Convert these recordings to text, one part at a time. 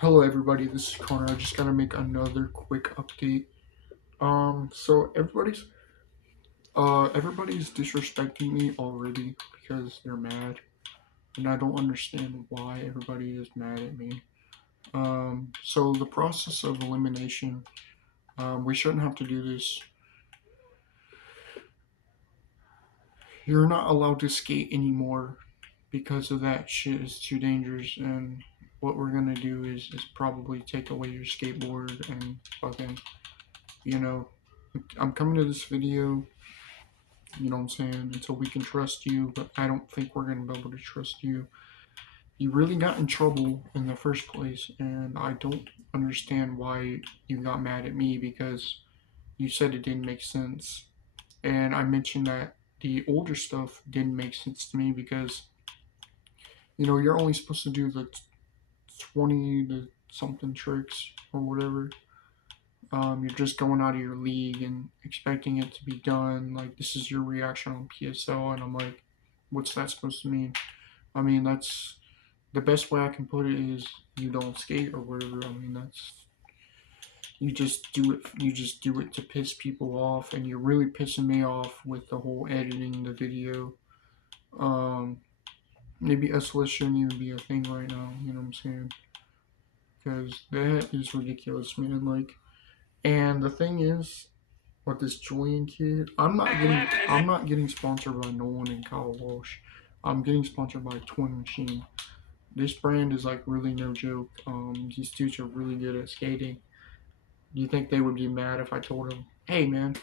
Hello everybody, this is Connor. I just gotta make another quick update. So everybody's disrespecting me already because they're mad, and I don't understand why everybody is mad at me. So the process of elimination, we shouldn't have to do this. You're not allowed to skate anymore because of that shit is too dangerous, and what we're gonna do is probably take away your skateboard and fucking, you know, I'm coming to this video, you know what I'm saying, until we can trust you, but I don't think we're going to be able to trust you. You really got in trouble in the first place, and I don't understand why you got mad at me because you said it didn't make sense. And I mentioned that the older stuff didn't make sense to me because, you're only supposed to do the 20 to something tricks or whatever. You're just going out of your league and expecting it to be done. Like, this is your reaction on PSL, and I'm like, what's that supposed to mean? I mean, that's the best way I can put it is you don't skate or whatever. I mean, that's you just do it. You just do it to piss people off, and you're really pissing me off with the whole editing the video. Um, Maybe SLS shouldn't even be a thing right now. You know what I'm saying? Because that is ridiculous, man. Like, and the thing is, with this Julian kid, I'm not getting sponsored by Nolan and Kyle Walsh. I'm getting sponsored by Twin Machine. This brand is like really no joke. These dudes are really good at skating. Do you think they would be mad if I told them, hey man,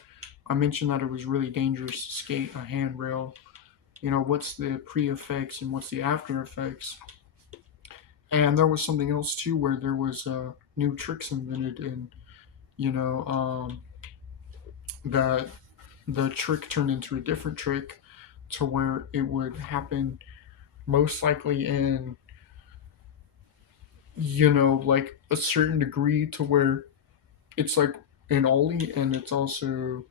I mentioned that it was really dangerous to skate a handrail. What's the pre effects and what's the after effects? And there was something else too where there was new tricks invented, and you know, that the trick turned into a different trick to where it would happen most likely in, like a certain degree to where it's like an ollie, and it's also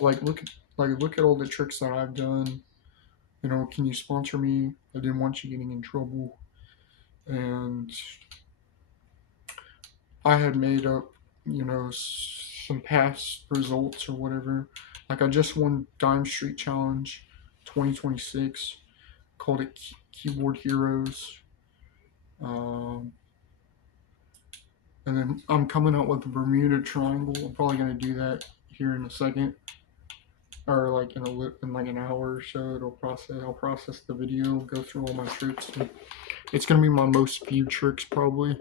like look at all the tricks that I've done. Can you sponsor me? I didn't want you getting in trouble, and I had made up, some past results or whatever. Like I just won Dime Street Challenge 2026, called it Keyboard Heroes. Um, and then I'm coming out with the Bermuda Triangle. I'm probably gonna do that here in a second, or like in like an hour or so. I'll process the video, go through all my tricks. And it's gonna be my most viewed tricks probably.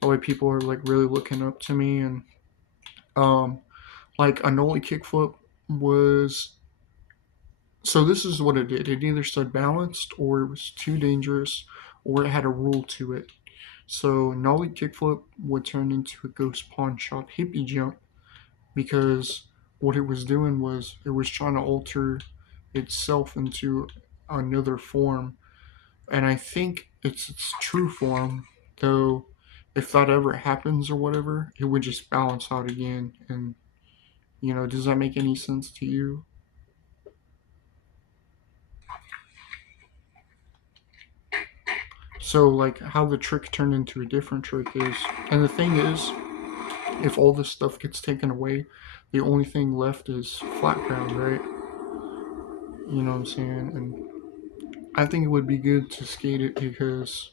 The way people are like really looking up to me, and um, like a nollie kickflip was. So this is what it did. It either stood balanced, or it was too dangerous, or it had a rule to it. So nollie kickflip would turn into a ghost pawn shot hippie jump because what it was doing was it was trying to alter itself into another form, and I think it's its true form. Though, if that ever happens or whatever, it would just balance out again. And does that make any sense to you? So, like, how the trick turned into a different trick is, and the thing is, if all this stuff gets taken away, the only thing left is flat ground, right? You know what I'm saying? And I think it would be good to skate it because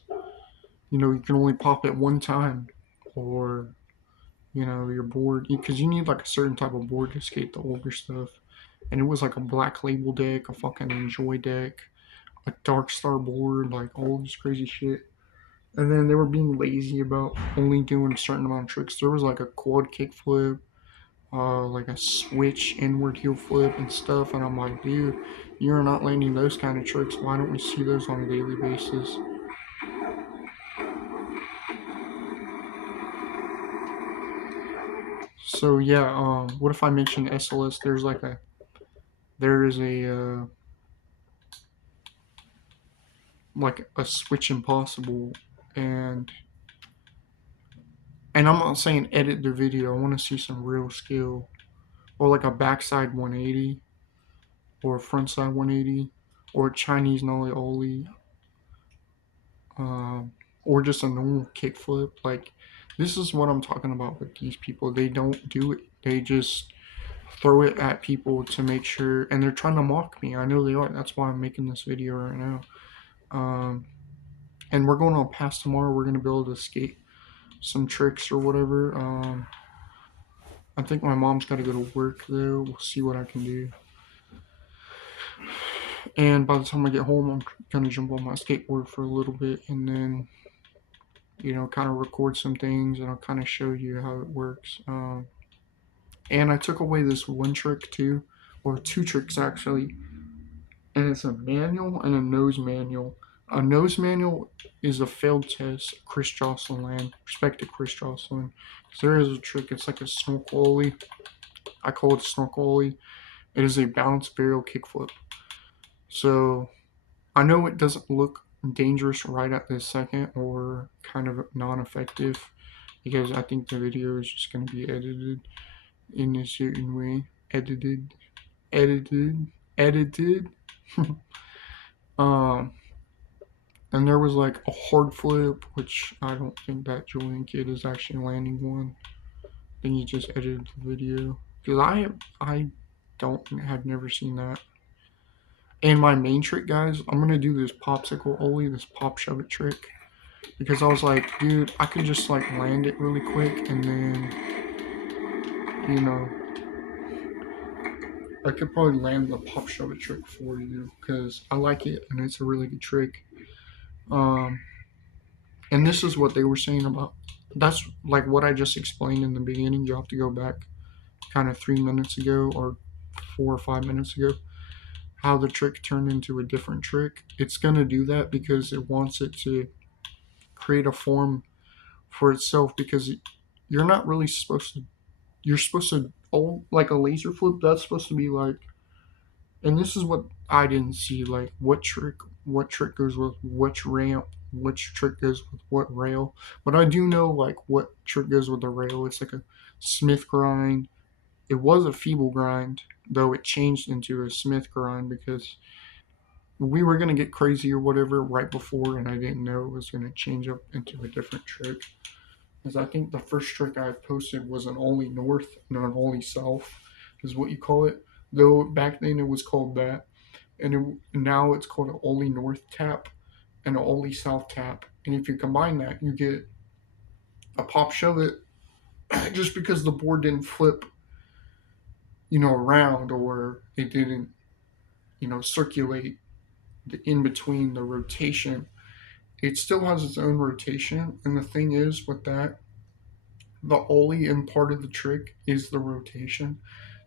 you can only pop it one time, or you're bored because you need like a certain type of board to skate the older stuff. And it was like a black label deck, a fucking enjoy deck, a dark star board, like all this crazy shit. And then they were being lazy about only doing a certain amount of tricks. There was like a quad kick flip, like a switch inward heel flip and stuff. And I'm like, dude, you're not landing those kind of tricks. Why don't we see those on a daily basis? So yeah, what if I mention SLS? There is a like a switch impossible, and I'm not saying edit the video. I want to see some real skill, or like a backside 180, or a frontside 180, or a Chinese nollie ollie. or just a normal kickflip. Like, this is what I'm talking about with these people. They don't do it. They just throw it at people to make sure, and they're trying to mock me. I know they are. That's why I'm making this video right now. Um, and we're going on pass tomorrow. We're gonna be able to skate some tricks or whatever. I think my mom's got to go to work though. We'll see what I can do. And by the time I get home, I'm gonna jump on my skateboard for a little bit, and then kind of record some things, and I'll kind of show you how it works. And I took away this one trick too, or two tricks actually, and it's a manual and a nose manual. A nose manual is a failed test. Chris Jocelyn land. Respect to Chris Jocelyn. There is a trick. It's like a snorkel ollie. I call it a snorkel ollie. It is a balanced burial kickflip. So I know it doesn't look dangerous right at this second or kind of non-effective because I think the video is just going to be edited in a certain way. Edited. um, and there was like a hard flip, which I don't think that Julian kid is actually landing one. I think he just edited the video because I don't have never seen that. And my main trick, guys, I'm gonna do this popsicle ollie, this pop shove it trick, because I was like, dude, I could just like land it really quick, and then I could probably land the pop shove it trick for you because I like it and it's a really good trick. Um, and this is what they were saying about. That's like what I just explained in the beginning. You have to go back kind of 3 minutes ago or 4 or 5 minutes ago. How the trick turned into a different trick. It's gonna do that because it wants it to create a form for itself because you're not really supposed to. You're supposed to like a laser flip. That's supposed to be like, and this is what I didn't see. Like what trick goes with which ramp, which trick goes with what rail. But I do know like what trick goes with the rail. It's like a Smith grind. It was a feeble grind, though it changed into a Smith grind because we were gonna get crazy or whatever right before, and I didn't know it was gonna change up into a different trick. Because I think the first trick I posted was an ollie north and an ollie south, is what you call it. Though back then it was called that, and now it's called an ollie north tap and an ollie south tap. And if you combine that, you get a pop shove it. Just because the board didn't flip, around, or it didn't, circulate in between the rotation, it still has its own rotation. And the thing is with that, the ollie in part of the trick is the rotation,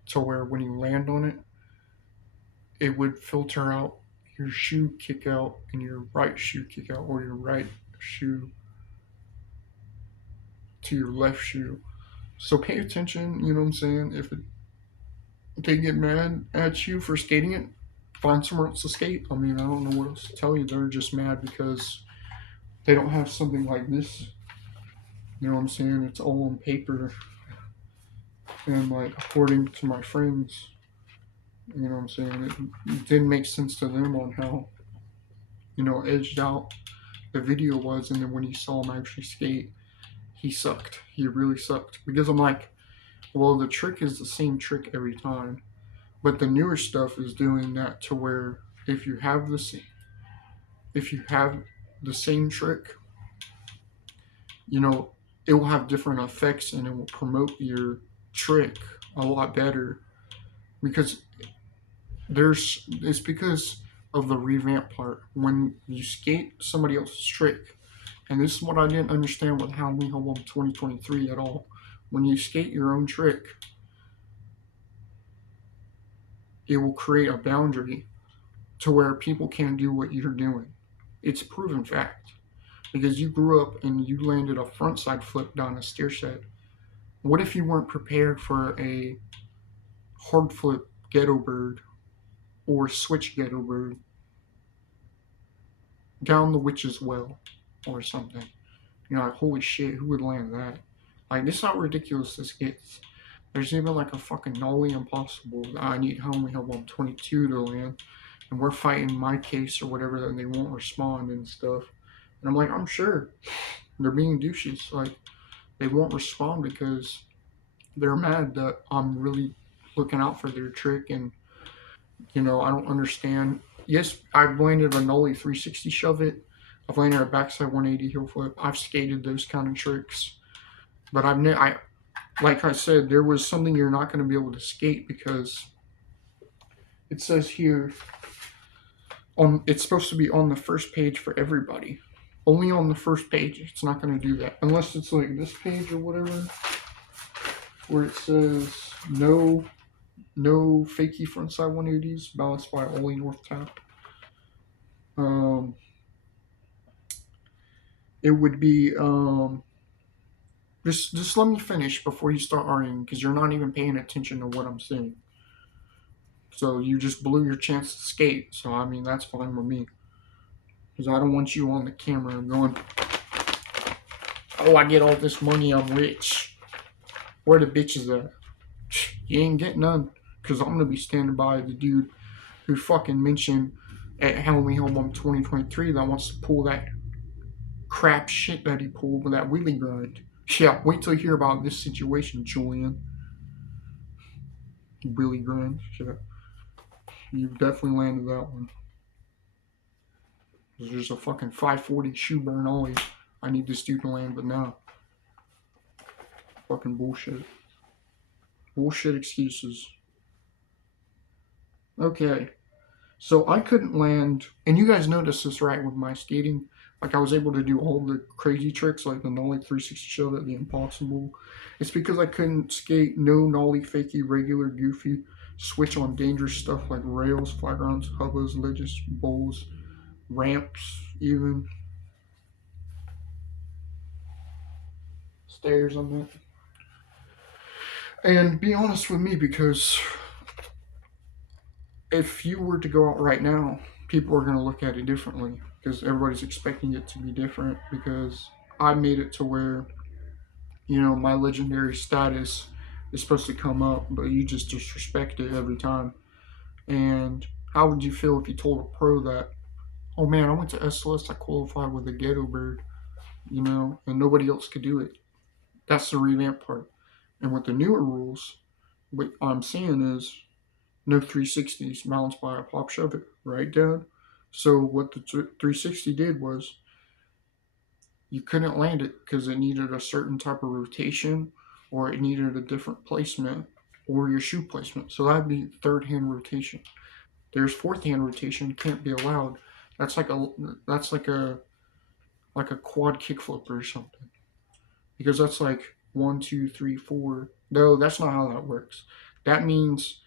to where when you land on it, it would filter out your shoe kick out and your right shoe kick out, or your right shoe to your left shoe. So pay attention, you know what I'm saying? If they get mad at you for skating it, find somewhere else to skate. I mean, I don't know what else to tell you. They're just mad because they don't have something like this. You know what I'm saying? It's all on paper. And like according to my friends, you know what I'm saying, it didn't make sense to them on how, edged out the video was. And then when he saw him actually skate, he sucked. He really sucked. Because I'm like, well, the trick is the same trick every time. But the newer stuff is doing that to where if you have the same trick, it will have different effects and it will promote your trick a lot better because it's because of the revamp part. When you skate somebody else's trick, and this is what I didn't understand with Halloween Home 2023 at all. When you skate your own trick, it will create a boundary to where people can't do what you're doing. It's a proven fact. Because you grew up and you landed a frontside flip down a stair set. What if you weren't prepared for a hard flip ghetto bird or switch ghetto bird down the witch's well or something? Like, holy shit, who would land that? Like, this is how ridiculous this gets. There's even like a fucking nollie impossible that I need only have 122 to land, and we're fighting my case or whatever, and they won't respond and stuff. And I'm like, I'm sure they're being douches. Like, they won't respond because they're mad that I'm really looking out for their trick. And, I don't understand. Yes, I've landed a nollie 360 shove it. I've landed a backside 180 heel flip. I've skated those kind of tricks. But like I said, there was something you're not going to be able to skate because it says here it's supposed to be on the first page for everybody. Only on the first page. It's not going to do that unless it's like this page or whatever, where it says no fakey frontside 180s balanced by Ollie North tap. Um, it would be just let me finish before you start arguing because you're not even paying attention to what I'm saying. So you just blew your chance to skate. So I mean that's fine with me because I don't want you on the camera going, "Oh, I get all this money, I'm rich." Where the bitches at? You ain't getting none because I'm gonna be standing by the dude who fucking mentioned at Halloween Home 2023 that wants to pull that crap shit that he pulled with that wheelie grind. Yeah, wait till you hear about this situation, Julian. Wheelie grind. Shit. You've definitely landed that one. There's a fucking 540 shoe burn ollie. I need this dude to land, but no. Fucking bullshit. Bullshit excuses. Okay. So I couldn't land, and you guys noticed this, right, with my skating. Like I was able to do all the crazy tricks, like the nollie 360 shove at the impossible. It's because I couldn't skate no nollie, fakey, regular, goofy, switch on dangerous stuff like rails, flat grounds, hubbas, ledges, bowls, ramps, even stairs on that. And be honest with me, because if you were to go out right now, people are going to look at it differently because everybody's expecting it to be different because I made it to where, my legendary status is supposed to come up, but you just disrespect it every time. And how would you feel if you told a pro that, oh man, I went to SLS, I qualified with a ghetto bird, and nobody else could do it? That's the revamp part. And with the newer rules, what I'm seeing is no 360s balanced by a pop shove it, right, Dad? So what the 360 did was you couldn't land it because it needed a certain type of rotation or it needed a different placement or your shoe placement. So that'd be third hand rotation. There's fourth hand rotation can't be allowed. That's like a quad kickflip or something because that's like 1, 2, 3, 4. No, that's not how that works. That means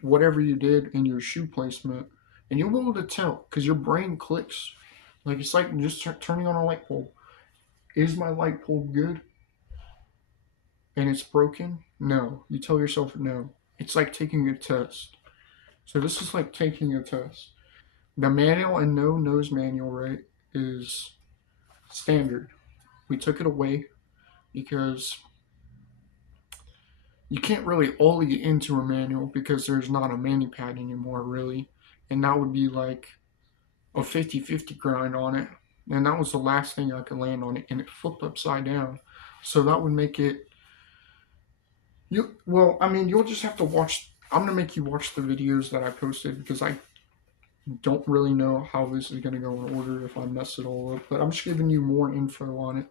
whatever you did in your shoe placement, and you'll be able to tell because your brain clicks. Like it's like just turning on a light bulb. Is my light bulb good and it's broken? No. You tell yourself no. It's like taking a test. So this is like taking a test. The manual and no nose manual, right, is standard. We took it away because you can't really ollie into a manual because there's not a mani pad anymore, really. And that would be like a 50-50 grind on it. And that was the last thing I could land on it. And it flipped upside down. So that would make it. You'll just have to watch. I'm going to make you watch the videos that I posted because I don't really know how this is going to go in order if I mess it all up. But I'm just giving you more info on it.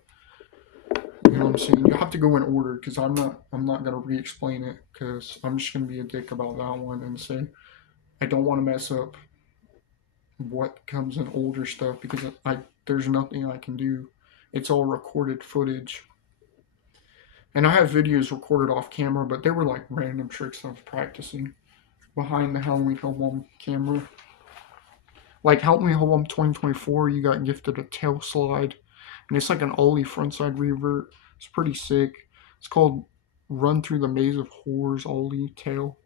You know what I'm saying? You have to go in order because I'm not gonna re-explain it because I'm just gonna be a dick about that one and say I don't want to mess up what comes in older stuff because there's nothing I can do. It's all recorded footage, and I have videos recorded off camera, but they were like random tricks I was practicing behind the Halloween Hellbomb camera. Like Halloween Hellbomb 2024, you got gifted a tail slide, and it's like an ollie frontside revert. It's pretty sick. It's called Run Through the Maze of Horrors Ollie Tail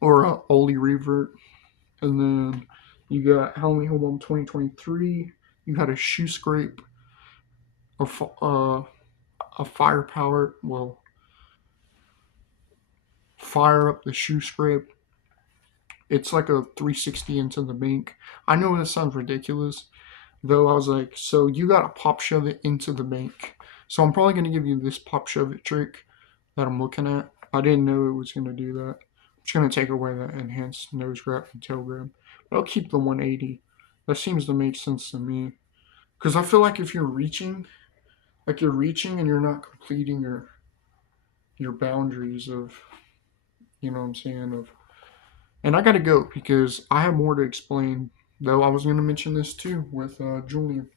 or Ollie Revert. And then you got Halloween Home 2023. You had a shoe scrape, a firepower. Well, fire up the shoe scrape. It's like a 360 into the bank. I know this sounds ridiculous, Though I was like, so you gotta pop shove it into the bank. So I'm probably gonna give you this pop shove it trick that I'm looking at. I didn't know it was gonna do that. I'm just gonna take away that enhanced nose grab and tail grab. But I'll keep the 180. That seems to make sense to me. Because I feel like if you're reaching, like you're reaching and you're not completing your boundaries of, you know what I'm saying, of, and I gotta go because I have more to explain. Though I was gonna mention this too with Julian.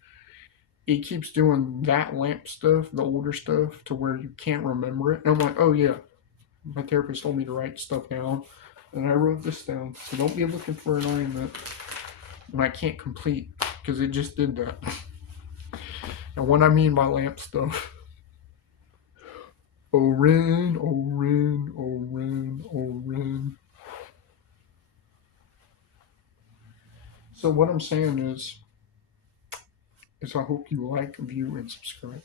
He keeps doing that lamp stuff, the older stuff, to where you can't remember it. And I'm like, oh yeah, my therapist told me to write stuff down, and I wrote this down. So don't be looking for an alignment when I can't complete because it just did that. And what I mean by lamp stuff, Oren, Oren, Oren, Oren. So what I'm saying is I hope you like, view, and subscribe.